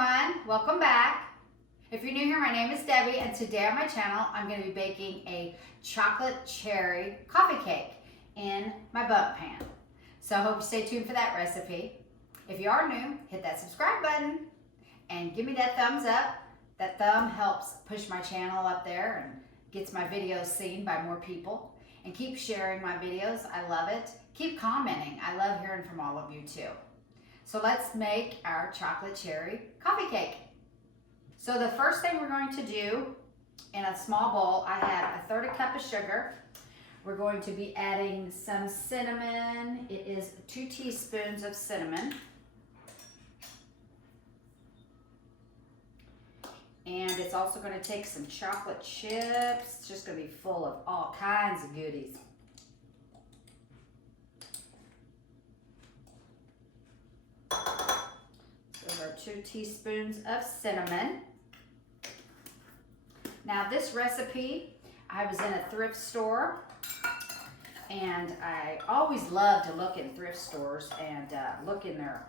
everyone, welcome back. If you're new here, my name is Debbie, and today on my channel I'm going to be baking a chocolate cherry coffee cake in my Bundt pan. So I hope you stay tuned for that recipe. If you are new, hit that subscribe button and give me that thumbs up. That thumb helps push my channel up there and gets my videos seen by more people. And keep sharing my videos, I love it. Keep commenting, I love hearing from all of you too. So let's make our chocolate cherry coffee cake. So the first thing we're going to do, in a small bowl, I have 1/3 cup of sugar. We're going to be adding some cinnamon. It is 2 teaspoons of cinnamon. And it's also going to take some chocolate chips. It's just going to be full of all kinds of goodies. Those are 2 teaspoons of cinnamon. Now this recipe, I was in a thrift store, and I always love to look in thrift stores and look in their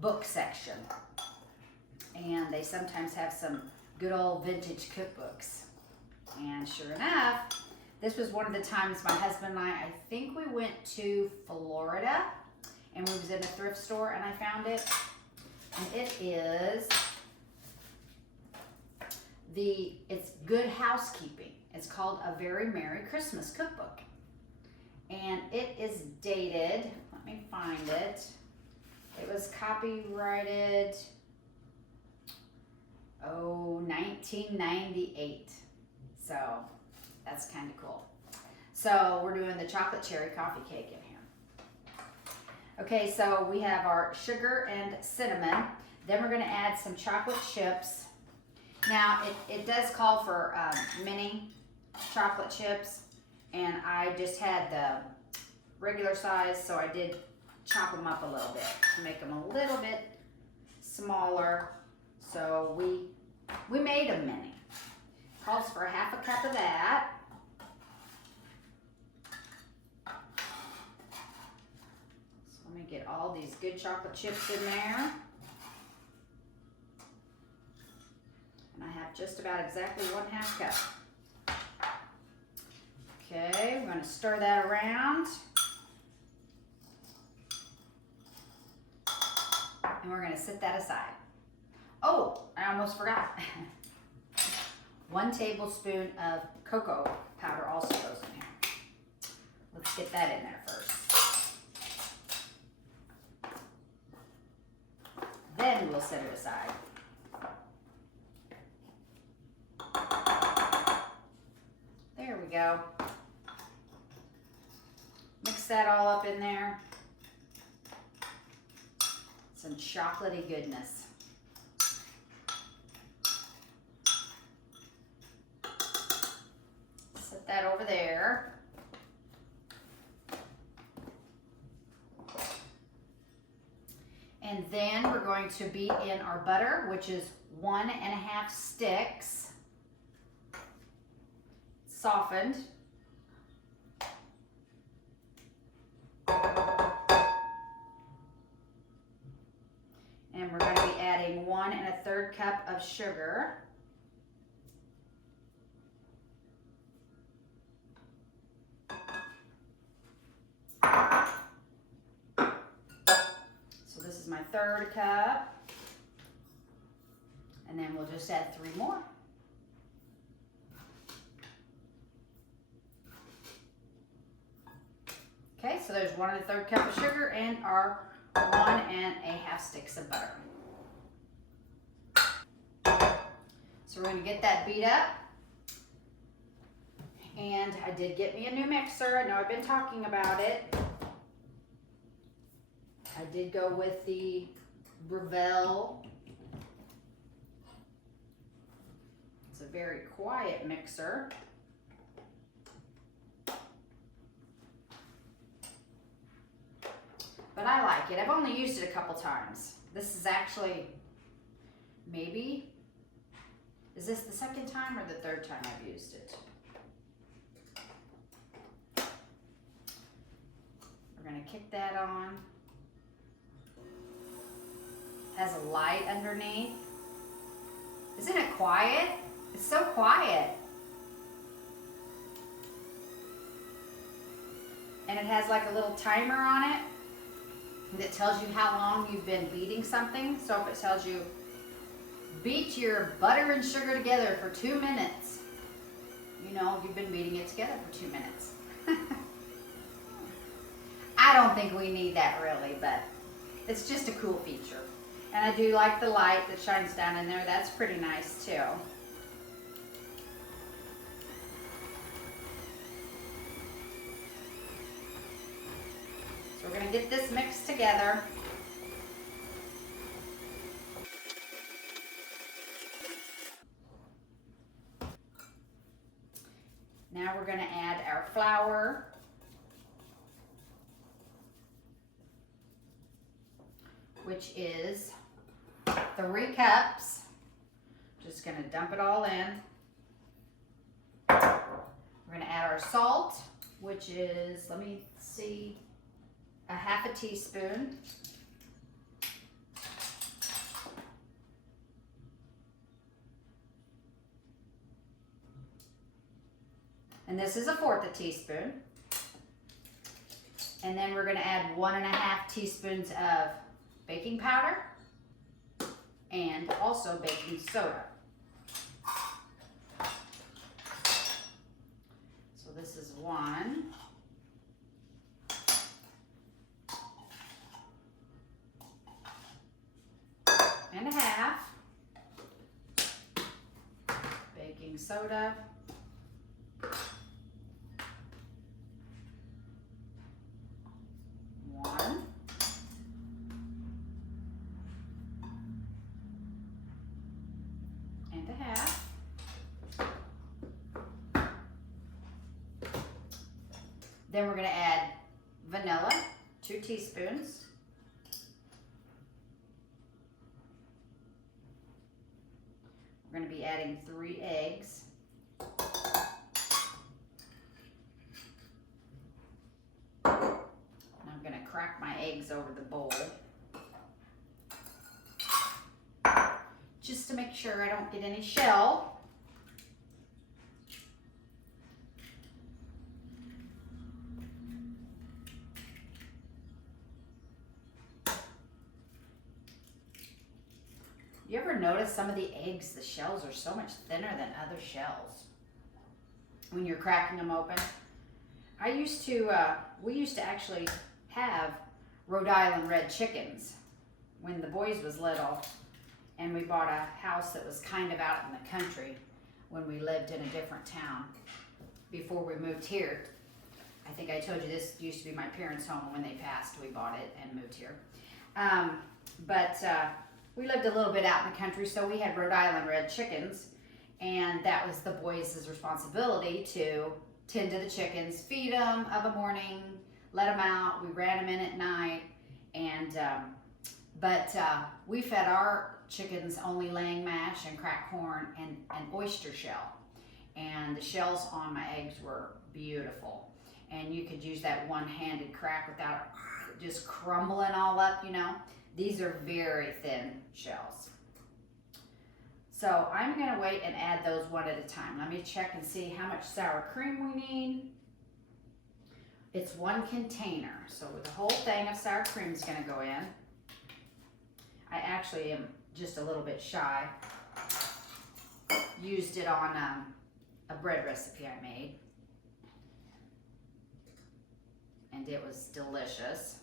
book section. And they sometimes have some good old vintage cookbooks. And sure enough, this was one of the times my husband and I think we went to Florida, and we was in a thrift store and I found it. And it is it's Good Housekeeping. It's called A Very Merry Christmas Cookbook. And it is dated, let me find it. It was copyrighted, 1998. So that's kind of cool. So we're doing the chocolate cherry coffee cake in here. Okay, so we have our sugar and cinnamon. Then we're going to add some chocolate chips. Now, it does call for mini chocolate chips, and I just had the regular size, so I did chop them up a little bit to make them a little bit smaller. So we made a mini. Calls for 1/2 cup of that. So let me get all these good chocolate chips in there. And I have just about exactly 1/2 cup. Okay, we're going to stir that around. And we're going to set that aside. Oh, I almost forgot. 1 tablespoon of cocoa powder also goes in here. Let's get that in there first. Then we'll set it aside. There we go. Mix that all up in there. Some chocolatey goodness. Set that over there. And then we're going to beat in our butter, which is 1½ sticks. Softened. And we're going to be adding 1 1/3 cup of sugar. So this is my 1/3 cup. And then we'll just add 3 more. Okay, so there's 1 1/3 cup of sugar and our 1 1/2 sticks of butter. So we're going to get that beat up. And I did get me a new mixer. I know I've been talking about it. I did go with the Breville. It's a very quiet mixer. But I like it. I've only used it a couple times. This is actually, maybe, is this the 2nd time or the 3rd time I've used it? We're going to kick that on. Has a light underneath. Isn't it quiet? It's so quiet. And it has like a little timer on it that tells you how long you've been beating something. So if it tells you, beat your butter and sugar together for 2 minutes, you know you've been beating it together for 2 minutes. I don't think we need that really, but it's just a cool feature. And I do like the light that shines down in there. That's pretty nice too. So we're going to get this mixed together. Now we're going to add our flour. Which is 3 cups. Just going to dump it all in. We're going to add our salt, which is, let me see, a 1/2 teaspoon. And this is a 1/4 teaspoon. And then we're going to add 1½ teaspoons of baking powder and also baking soda. So this is 1. And a 1/2 baking soda. And a 1/2. Then we're going to add vanilla, 2 teaspoons. We're going to be adding 3 eggs. And I'm going to crack my eggs over the bowl, just to make sure I don't get any shell. You ever notice some of the eggs, the shells are so much thinner than other shells when you're cracking them open? We used to actually have Rhode Island red chickens when the boys was little, and we bought a house that was kind of out in the country when we lived in a different town before we moved here. I think I told you this used to be my parents' home. When they passed, we bought it and moved here. We lived a little bit out in the country, so we had Rhode Island red chickens, and that was the boys' responsibility to tend to the chickens, feed them of a morning, let them out. We ran them in at night, and we fed our chickens only laying mash and cracked corn and an oyster shell, and the shells on my eggs were beautiful. And you could use that one-handed crack without just crumbling all up, you know. These are very thin shells. So I'm going to wait and add those one at a time. Let me check and see how much sour cream we need. It's 1 container, so the whole thing of sour cream is going to go in. I actually am just a little bit shy. Used it on a bread recipe I made, and it was delicious.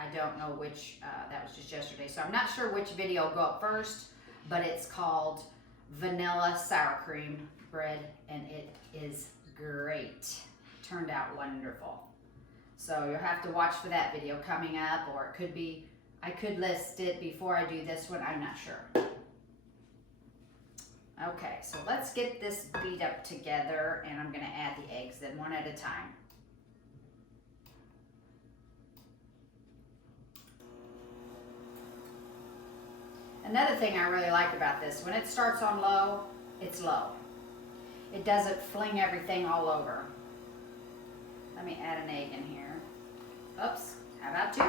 I don't know which, that was just yesterday, so I'm not sure which video will go up first, but it's called Vanilla Sour Cream Bread, and it is great. Turned out wonderful. So you'll have to watch for that video coming up, or it could be, I could list it before I do this one, I'm not sure. Okay, so let's get this beat up together, and I'm gonna add the eggs then one at a time. Another thing I really like about this, when it starts on low, it's low. It doesn't fling everything all over. Let me add an egg in here. Oops, how about 2?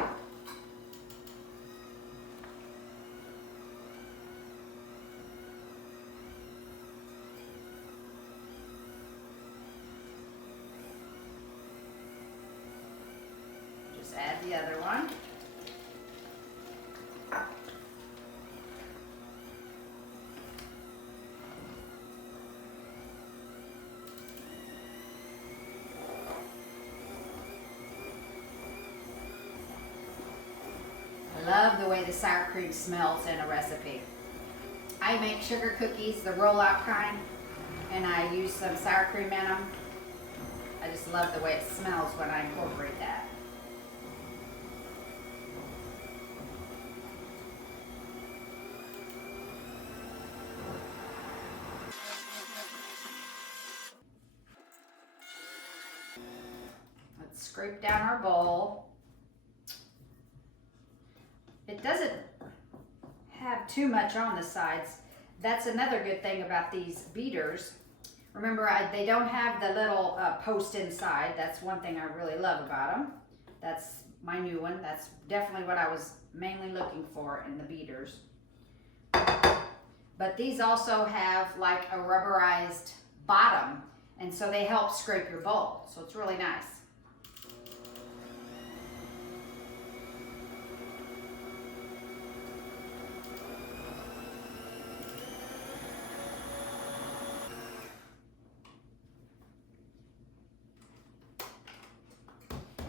love the way the sour cream smells in a recipe. I make sugar cookies, the roll-out kind, and I use some sour cream in them. I just love the way it smells when I incorporate that. Let's scrape down our bowl. It doesn't have too much on the sides. That's another good thing about these beaters. Remember, they don't have the little post inside. That's one thing I really love about them. That's my new one. That's definitely what I was mainly looking for in the beaters. But these also have like a rubberized bottom, and so they help scrape your bowl. So it's really nice.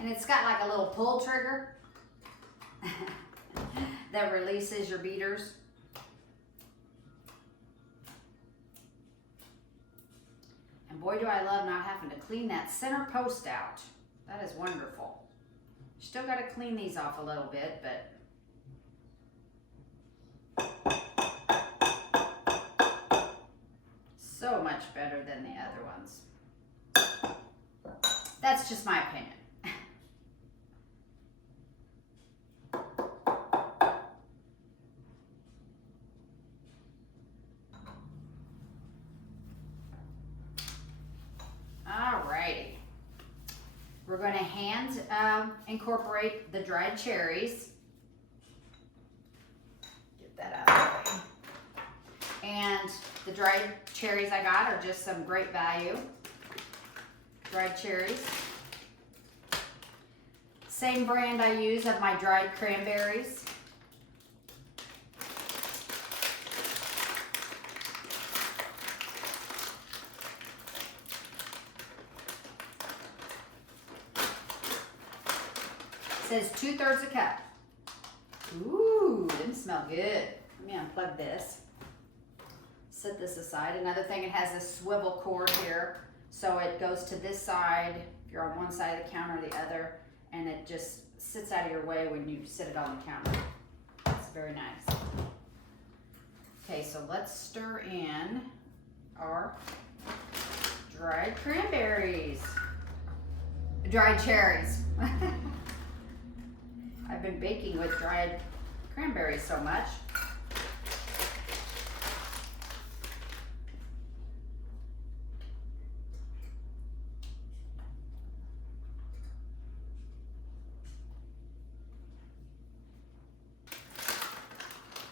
And it's got like a little pull trigger that releases your beaters. And boy, do I love not having to clean that center post out. That is wonderful. Still got to clean these off a little bit, but so much better than the other ones. That's just my opinion. Alrighty. We're going to hand incorporate the dried cherries. Get that out of the way. And the dried cherries I got are just some great value. Dried cherries. Same brand I use of my dried cranberries. It says 2/3 a cup. Ooh, didn't smell good. Let me unplug this. Set this aside. Another thing, it has this swivel cord here. So it goes to this side, if you're on one side of the counter or the other, and it just sits out of your way when you sit it on the counter. It's very nice. Okay, so let's stir in our dried cranberries. Dried cherries. I've been baking with dried cranberries so much.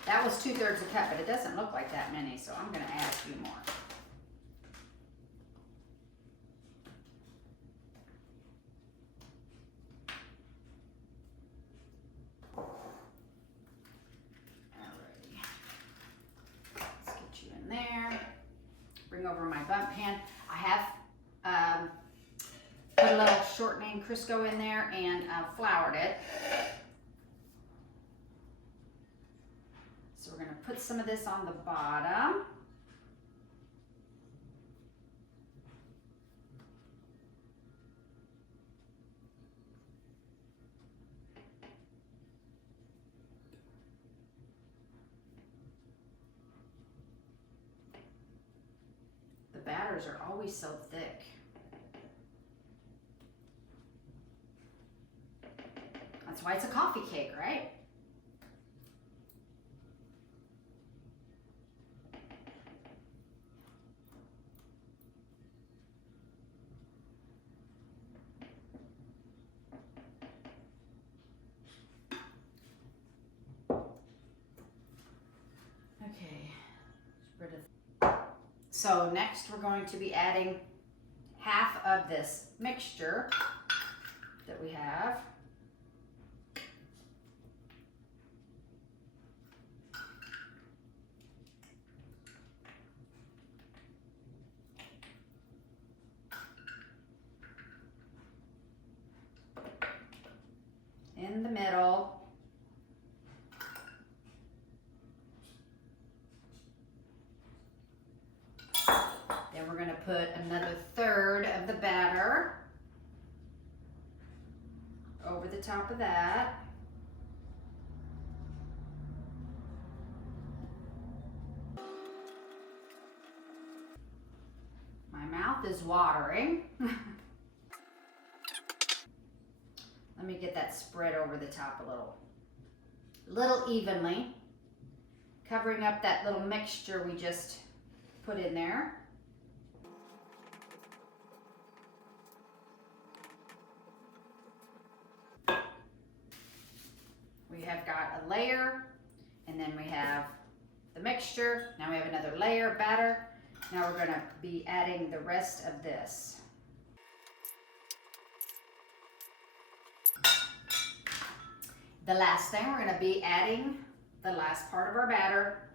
That was 2/3 a cup, but it doesn't look like that many, so I'm going to add a few more. Alrighty. Let's get you in there. Bring over my Bundt pan. I have put a little shortening Crisco in there and floured it. So we're going to put some of this on the bottom. The batters are always so thick. That's why it's a coffee cake, right? So next we're going to be adding half of this mixture that we have. In the middle. put another third of the batter over the top of that. My mouth is watering. Let me get that spread over the top a little evenly, covering up that little mixture we just put in there. We have got a layer, and then we have the mixture. Now we have another layer of batter. Now we're gonna be adding the rest of this. The last thing, we're gonna be adding the last part of our batter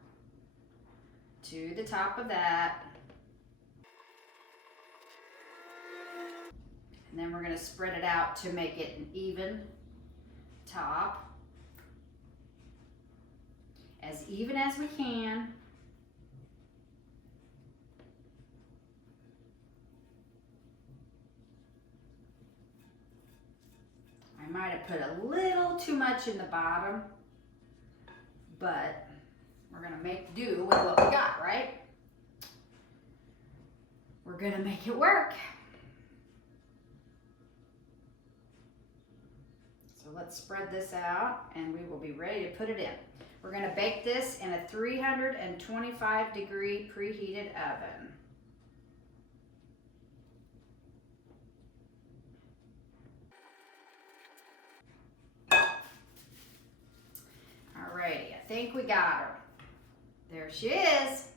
to the top of that. And then we're gonna spread it out to make it an even top. As even as we can. I might have put a little too much in the bottom, but we're gonna make do with what we got, right? We're gonna make it work. So let's spread this out and we will be ready to put it in. We're gonna bake this in a 325 degree preheated oven. Alrighty, I think we got her. There she is.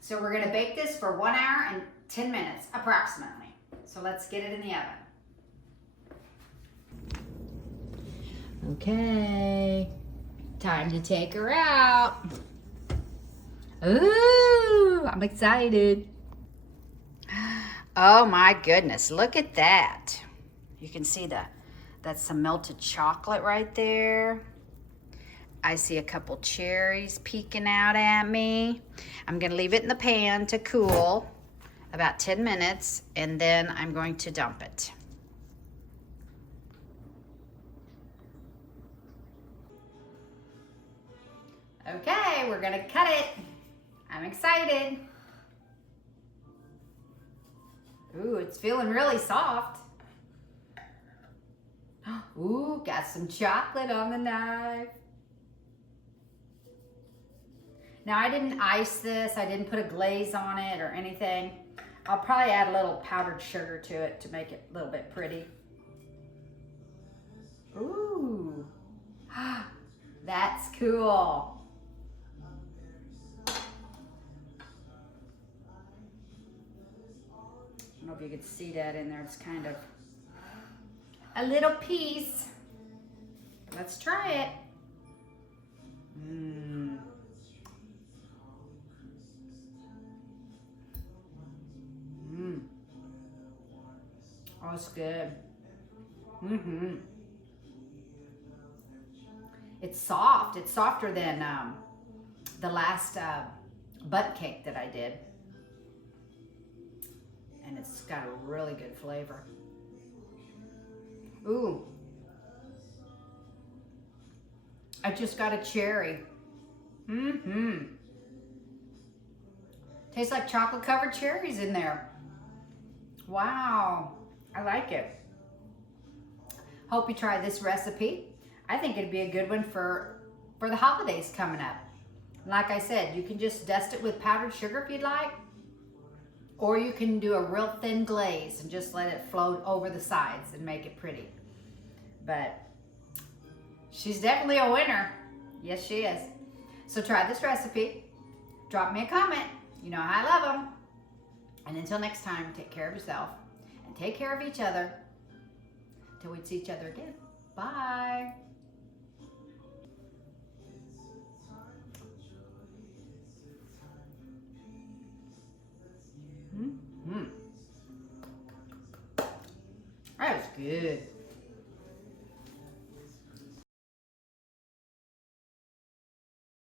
So we're gonna bake this for 1 hour and 10 minutes, approximately. So let's get it in the oven. Okay, time to take her out. Ooh, I'm excited. Oh my goodness, look at that. You can see that's some melted chocolate right there. I see a couple cherries peeking out at me. I'm gonna leave it in the pan to cool about 10 minutes, and then I'm going to dump it. Okay, we're gonna cut it. I'm excited. Ooh, it's feeling really soft. Ooh, got some chocolate on the knife. Now I didn't ice this, I didn't put a glaze on it or anything. I'll probably add a little powdered sugar to it to make it a little bit pretty. Ooh, that's cool. I don't know if you could see that in there. It's kind of a little piece. Let's try it. Mmm. Mmm. Oh, it's good. Mm-hmm. It's soft. It's softer than the last Bundt cake that I did. And it's got a really good flavor. Ooh. I just got a cherry. Mm-hmm. Tastes like chocolate covered cherries in there. Wow, I like it. Hope you try this recipe. I think it'd be a good one for the holidays coming up. Like I said, you can just dust it with powdered sugar if you'd like. Or you can do a real thin glaze and just let it float over the sides and make it pretty. But she's definitely a winner. Yes, she is. So try this recipe. Drop me a comment. You know how I love them. And until next time, take care of yourself and take care of each other. Till we see each other again. Bye. Mm-hmm. That was good.